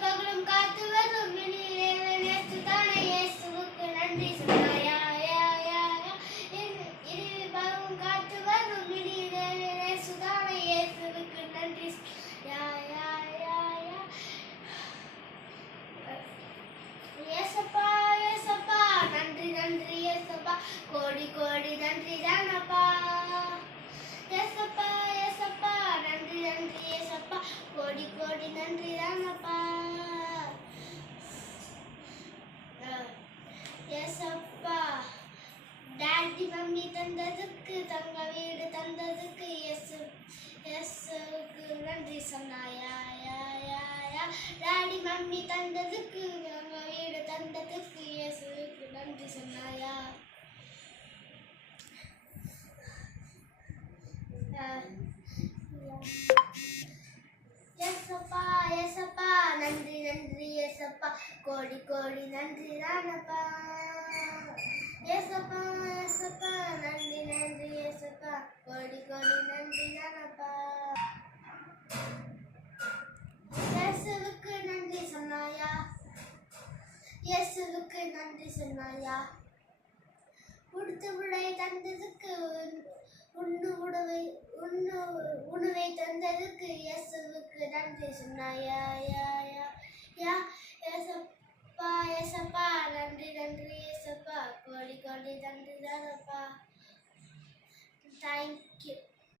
பகலும் காத்து வரும் தானே இயேசுவுக்கு நன்றி சொன்னாயா இரவு பகலும் காத்து வரும் தானே இயேசுவுக்கு நன்றி ஏசப்பா ஏசப்பா நன்றி நன்றி ஏசப்பா கோடி கோடி நன்றி தானப்பா ஏசப்பா ஏசப்பா நன்றி நன்றி ஏசப்பா கோடி கோடி நன்றி தானப்பா ஏசப்பா டாடி மம்மி தந்ததுக்கு தங்க வீடு தந்ததுக்கு இயேசுவுக்கு நன்றி சொன்னாயா டாடி மம்மி தந்ததுக்கு தங்க வீடு தந்ததுக்கு இயேசுவுக்கு நன்றி சொன்னாயா ஏசப்பா ஏசப்பா நன்றி நன்றி ஏசப்பா கோடி கோடி நன்றி தானப்பா ஏசப்பா ஏசப்பா நன்றி நன்றி ஏசப்பா கோடி கோடி நன்றி தானப்பா இயேசுவுக்கு நன்றி சொன்னாயா இயேசுவுக்கு நன்றி சொன்னாயா உடுத்த உடை தந்ததுக்கு உணவை தந்ததுக்கு இயேசுவுக்கு நன்றி சொன்னாயா ஏசப்பா ஏசப்பா நன்றி நன்றி ஏசப்பா கோடி கோடி நன்றி தானப்பா தேங்க்யூ